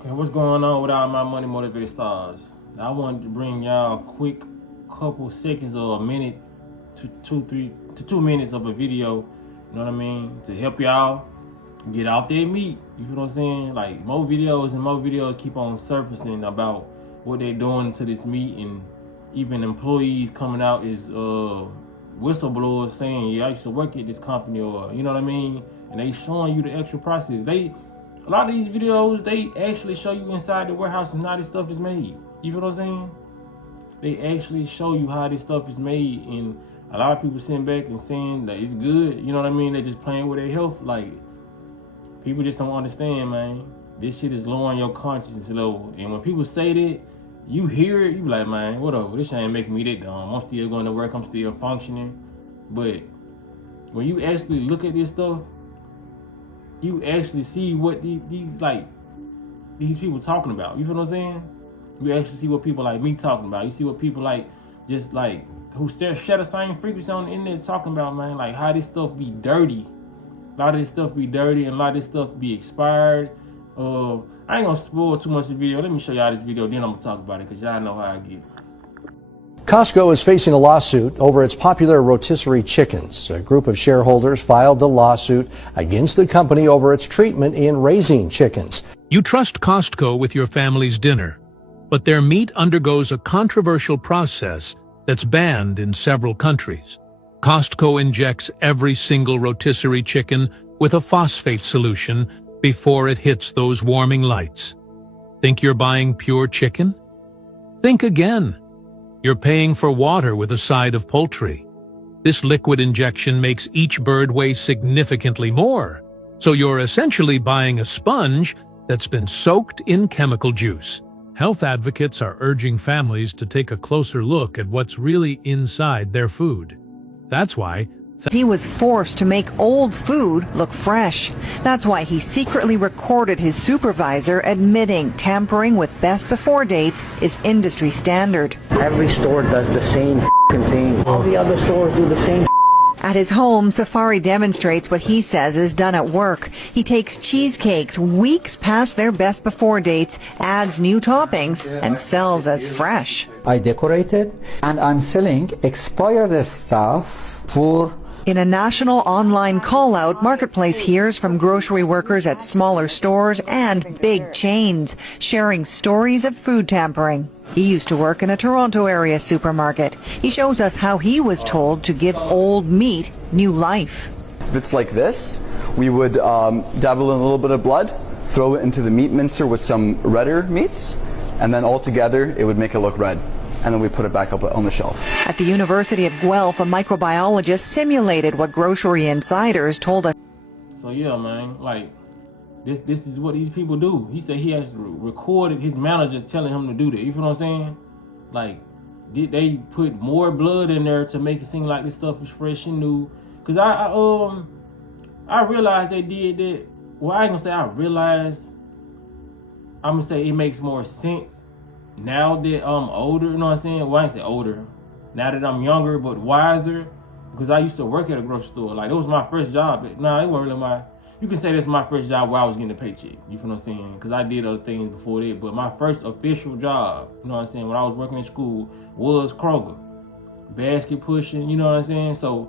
Okay, what's going on with all my money motivated stars? I wanted to bring y'all a quick couple seconds or a minute to 2 minutes of a video, you know what I mean, to help y'all get off their meat. You feel what I'm saying? Like more videos keep on surfacing about what they're doing to this meat, and even employees coming out is whistleblowers saying, yeah, I used to work at this company, or you know what I mean, and they showing you the extra process. A lot of these videos, they actually show you inside the warehouse and how this stuff is made. You feel what I'm saying? They actually show you how this stuff is made, and a lot of people sitting back and saying that it's good. You know what I mean? They're just playing with their health. Like, people just don't understand, man. This shit is lowering your consciousness level. And when people say that, you hear it, you be like, man, whatever. This ain't making me that dumb. I'm still going to work. I'm still functioning. But when you actually look at this stuff, you actually see what these people talking about. You feel what I'm saying? You actually see what people like me talking about. You see what people like, just like, who share the same frequency on the internet talking about, man. Like how this stuff be dirty. A lot of this stuff be dirty, and a lot of this stuff be expired. I ain't gonna spoil too much of the video. Let me show y'all this video, then I'm gonna talk about it, because y'all know how I get. Costco is facing a lawsuit over its popular rotisserie chickens. A group of shareholders filed the lawsuit against the company over its treatment in raising chickens. You trust Costco with your family's dinner, but their meat undergoes a controversial process that's banned in several countries. Costco injects every single rotisserie chicken with a phosphate solution before it hits those warming lights. Think you're buying pure chicken? Think again. You're paying for water with a side of poultry. This liquid injection makes each bird weigh significantly more, so you're essentially buying a sponge that's been soaked in chemical juice. Health advocates are urging families to take a closer look at what's really inside their food. That's why he was forced to make old food look fresh. That's why he secretly recorded his supervisor admitting tampering with best before dates is industry standard. Every store does the same thing. All the other stores do the same. At his home, Safari demonstrates what he says is done at work. He takes cheesecakes weeks past their best before dates, adds new toppings, and sells as fresh. I decorate it, and I'm selling expired stuff for... In a national online call-out, Marketplace hears from grocery workers at smaller stores and big chains, sharing stories of food tampering. He used to work in a Toronto area supermarket. He shows us how he was told to give old meat new life. If it's like this, we would dabble in a little bit of blood, throw it into the meat mincer with some redder meats, and then all together it would make it look red. And then we put it back up on the shelf. At the University of Guelph, a microbiologist simulated what Grocery Insiders told us. So yeah, man, like this is what these people do. He said he has recorded his manager telling him to do that. You feel what I'm saying? Like, did they put more blood in there to make it seem like this stuff is fresh and new? Cause I realized they did that. Well, I ain't gonna say I realized. I'm gonna say it makes more sense now that I'm older, you know what I'm saying? Well, I ain't say older. Now that I'm younger but wiser, because I used to work at a grocery store. Like, it was my first job. It wasn't really you can say that's my first job where I was getting a paycheck. You feel what I'm saying? Because I did other things before that. But my first official job, you know what I'm saying, when I was working in school, was Kroger. Basket pushing, you know what I'm saying? So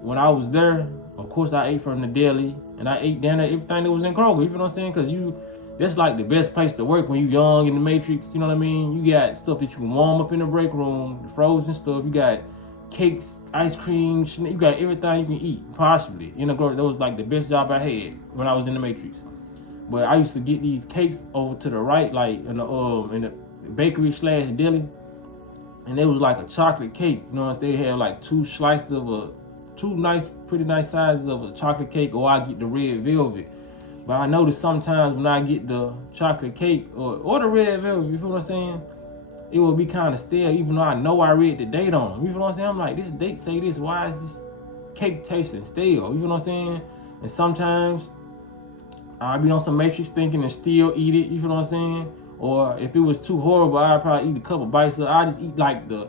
when I was there, of course I ate from the deli, and I ate down there everything that was in Kroger. You feel what I'm saying? Because that's like the best place to work when you young in the Matrix, you know what I mean? You got stuff that you can warm up in the break room, the frozen stuff. You got cakes, ice cream, you got everything you can eat, possibly. In the grocery, that was like the best job I had when I was in the Matrix. But I used to get these cakes over to the right, like in the bakery / deli, and it was like a chocolate cake. You know what I'm saying? They had like two pretty nice sizes of a chocolate cake, or I get the red velvet. But I noticed sometimes when I get the chocolate cake or the red velvet, you feel what I'm saying? It will be kind of stale, even though I know I read the date on them. You feel what I'm saying? I'm like, this date say this, why is this cake tasting stale? You feel what I'm saying? And sometimes I'll be on some Matrix thinking and still eat it, you feel what I'm saying? Or if it was too horrible, I'd probably eat a couple bites of it. I just eat like the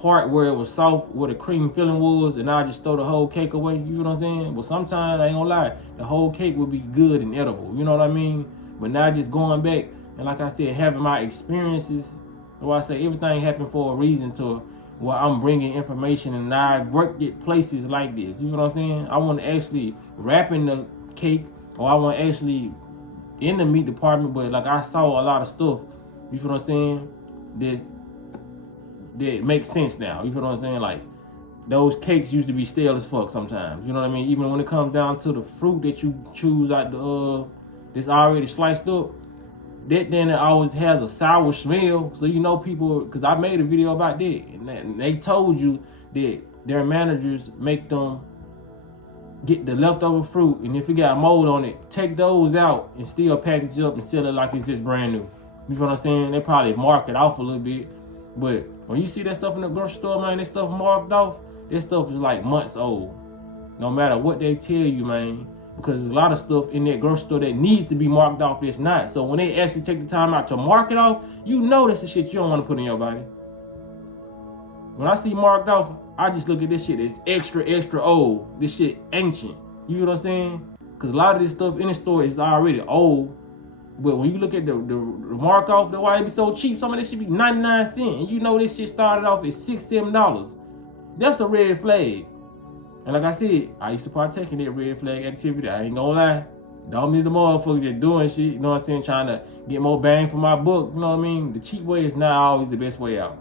part where it was soft, where the cream filling was, and I just throw the whole cake away. You know what I'm saying? But sometimes, I ain't gonna lie, the whole cake would be good and edible. You know what I mean? But now just going back and like I said, having my experiences, where I say everything happened for a reason to where I'm bringing information, and I worked at places like this. You know what I'm saying? I want to actually wrap in the cake, or I want to actually in the meat department, but like I saw a lot of stuff, you feel what I'm saying, that makes sense now. You feel what I'm saying? Like those cakes used to be stale as fuck sometimes. You know what I mean? Even when it comes down to the fruit that you choose out the that's already sliced up, that then it always has a sour smell. So you know people, because I made a video about that, and they told you that their managers make them get the leftover fruit, and if it got mold on it, take those out and still package it up and sell it like it's just brand new. You know what I'm saying? They probably mark it off a little bit, but when you see that stuff in the grocery store, man, that stuff marked off, that stuff is like months old. No matter what they tell you, man, because there's a lot of stuff in that grocery store that needs to be marked off that's not. So when they actually take the time out to mark it off, you know that's the shit you don't want to put in your body. When I see marked off, I just look at this shit as extra old. This shit ancient. You know what I'm saying? Because a lot of this stuff in the store is already old. But when you look at the mark off, that's why they be so cheap. Some of this shit be 99 cents. And you know this shit started off at $6, $7. That's a red flag. And like I said, I used to partake in that red flag activity. I ain't gonna lie. Don't miss the motherfuckers just doing shit, you know what I'm saying, trying to get more bang for my buck. You know what I mean? The cheap way is not always the best way out.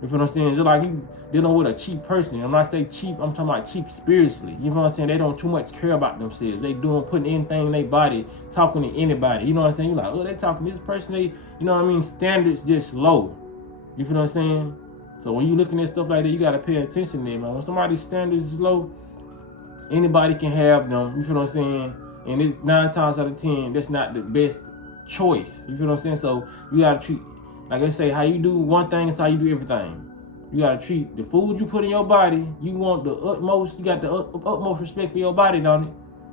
You feel what I'm saying? Just like you dealing with a cheap person. And when I say cheap, I'm talking about cheap spiritually. You know what I'm saying? They don't too much care about themselves. They putting anything in their body, talking to anybody. You know what I'm saying? You're like, oh, they talking to this person. They, you know what I mean? Standards just low. You feel what I'm saying? So when you looking at stuff like that, you got to pay attention to them, man. When somebody's standards is low, anybody can have them. You feel what I'm saying? And it's 9 times out of 10, that's not the best choice. You feel what I'm saying? So you got to treat, like I say, how you do one thing is how you do everything. You got to treat the food you put in your body. You want the utmost, you got the utmost respect for your body, don't it?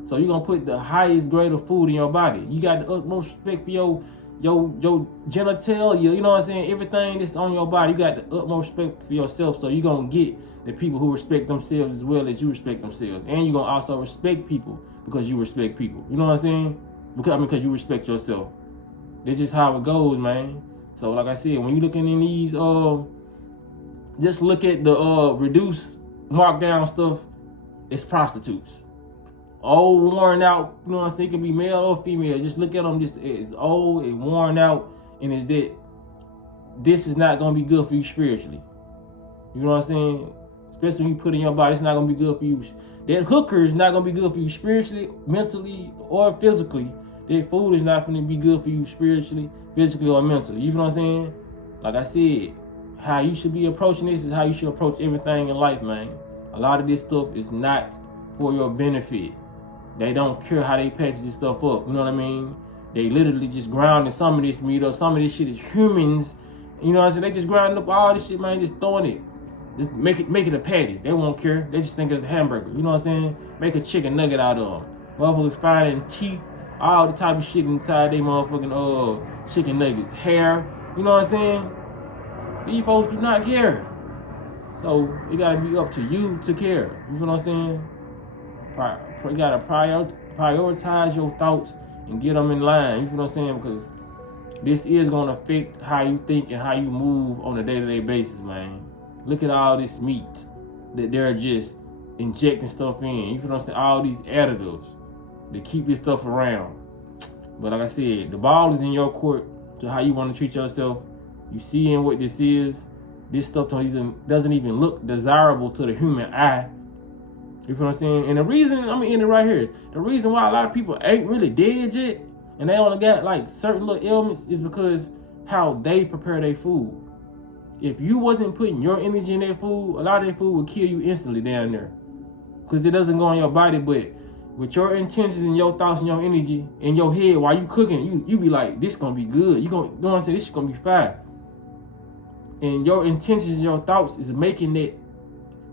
So you're going to put the highest grade of food in your body. You got the utmost respect for your genitalia, you know what I'm saying? Everything that's on your body, you got the utmost respect for yourself. So you're going to get the people who respect themselves as well as you respect themselves. And you're going to also respect people because you respect people. You know what I'm saying? Because you respect yourself. That's just how it goes, man. So like I said, when you looking in these, just look at the reduced markdown stuff, it's prostitutes. Old, worn out, you know what I'm saying? It can be male or female. Just look at them, just it's old, it's worn out, and it's that this is not gonna be good for you spiritually. You know what I'm saying? Especially when you put in your body, it's not gonna be good for you. That hooker is not gonna be good for you spiritually, mentally, or physically. That food is not gonna be good for you spiritually, physically, or mentally. You know what I'm saying? Like I said, how you should be approaching this is how you should approach everything in life, man. A lot of this stuff is not for your benefit. They don't care how they package this stuff up. You know what I mean? They literally just grounding some of this meat up. Some of this shit is humans. You know what I'm saying? They just grinding up all this shit, man, just throwing it. Just make it a patty. They won't care. They just think it's a hamburger. You know what I'm saying? Make a chicken nugget out of them. Motherfuckers finding teeth, all the type of shit inside they motherfucking chicken nuggets. Hair. You know what I'm saying? These folks do not care. So it gotta be up to you to care. You feel what I'm saying? You gotta prioritize your thoughts and get them in line. You feel what I'm saying? Because this is gonna affect how you think and how you move on a day-to-day basis, man. Look at all this meat that they're just injecting stuff in. You feel what I'm saying? All these additives to keep this stuff around. But like I said, the ball is in your court to how you want to treat yourself. You seeing what this is. This stuff doesn't even look desirable to the human eye. You feel what I'm saying? And the reason, I'm gonna end it right here. The reason why a lot of people ain't really dead yet, and they only got like certain little ailments, is because how they prepare their food. If you wasn't putting your energy in that food, a lot of that food would kill you instantly down there. Because it doesn't go in your body, but with your intentions and your thoughts and your energy in your head while you cooking, you be like, this gonna be good. You know what I'm saying? This is gonna be fire. And your intentions and your thoughts is making it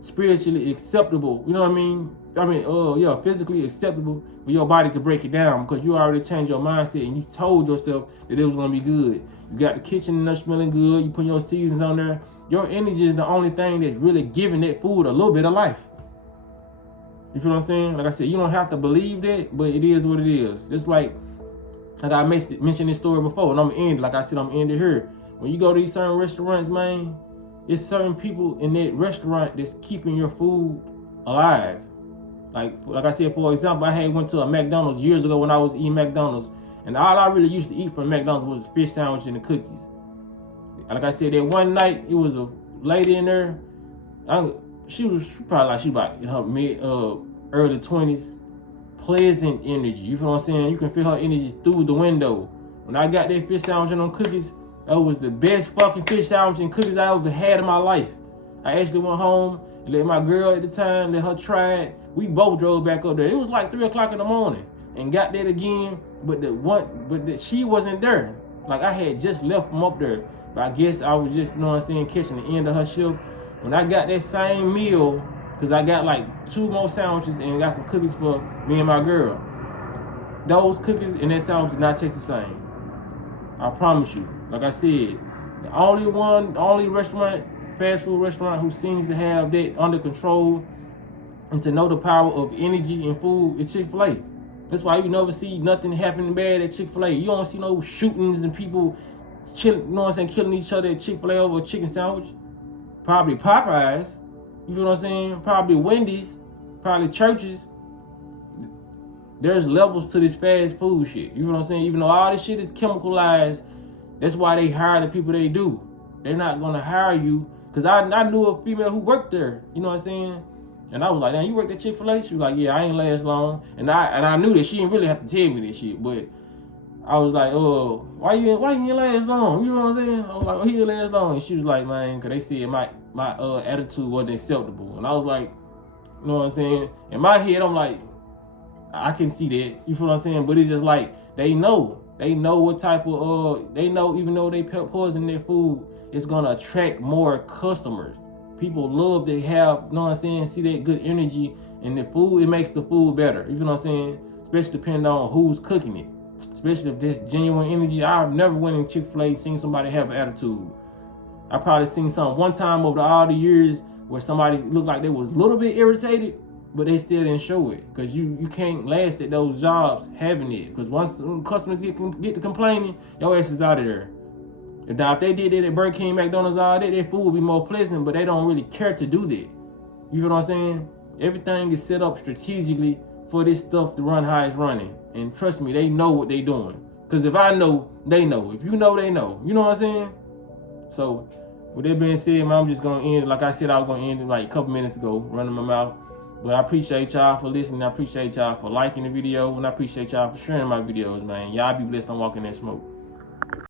spiritually acceptable. You know what I mean? Physically acceptable for your body to break it down, because you already changed your mindset and you told yourself that it was gonna be good. You got the kitchen in there smelling good. You put your seasons on there. Your energy is the only thing that's really giving that food a little bit of life. You feel what I'm saying? Like I said, you don't have to believe that, but it is what it is. Just like like I mentioned this story before, and I'm gonna end it. Like I said, I'm gonna end it here. When you go to these certain restaurants, man, it's certain people in that restaurant that's keeping your food alive. Like I said, for example, I went to a McDonald's years ago when I was eating McDonald's, and all I really used to eat from McDonald's was fish sandwich and the cookies. Like I said, that one night, it was a lady in there. She probably about in her early 20s. Pleasant energy. You feel what I'm saying? You can feel her energy through the window. When I got that fish sandwich and them cookies, that was the best fucking fish sandwich and cookies I ever had in my life. I actually went home and let my girl at the time, let her try it. We both drove back up there. It was like 3 o'clock in the morning, and got that again. But she wasn't there. Like I had just left from up there. But I guess I was just, catching the end of her shift. When I got that same meal, because I got like 2 more sandwiches and got some cookies for me and my girl. Those cookies and that sandwich did not taste the same. I promise you. Like I said, the only restaurant, fast food restaurant who seems to have that under control and to know the power of energy and food is Chick-fil-A. That's why you never see nothing happening bad at Chick-fil-A. You don't see no shootings and people killing each other at Chick-fil-A over a chicken sandwich. Probably Popeyes. You feel what I'm saying? Probably Wendy's, probably churches. There's levels to this fast food shit. You feel what I'm saying? Even though all this shit is chemicalized, that's why they hire the people they do. They're not gonna hire you. Cause I knew a female who worked there. You know what I'm saying? And I was like, "Damn, you worked at Chick-fil-A?" She was like, "Yeah, I ain't last long." And I knew that she didn't really have to tell me this shit, but I was like, "Oh, why you ain't last long?" You know what I'm saying? I was like, "Oh, he didn't last long." And she was like, "Man, cause they said my attitude wasn't acceptable." And I was like, you know what I'm saying? In my head, I'm like, I can see that. You feel what I'm saying? But it's just like they know what type of they know, even though they poison their food, it's gonna attract more customers. People love to have, you know what I'm saying, see that good energy in the food. It makes the food better. You know what I'm saying? Especially depending on who's cooking it. Especially if there's genuine energy. I've never went in Chick-fil-A seen somebody have an attitude. I probably seen something one time over all the years where somebody looked like they was a little bit irritated, but they still didn't show it. Because you can't last at those jobs having it. Because once customers get to complaining, your ass is out of there. Now, if they did that at Burger King, McDonald's, all that, their food would be more pleasant, but they don't really care to do that. You know what I'm saying? Everything is set up strategically for this stuff to run how it's running. And trust me, they know what they doing. Because if I know, they know. If you know, they know. You know what I'm saying? So, with that being said, man, I'm just going to end it. Like I said, I was going to end it like a couple minutes ago, running my mouth. But I appreciate y'all for listening. I appreciate y'all for liking the video. And I appreciate y'all for sharing my videos, man. Y'all be blessed on Walking That Smoke.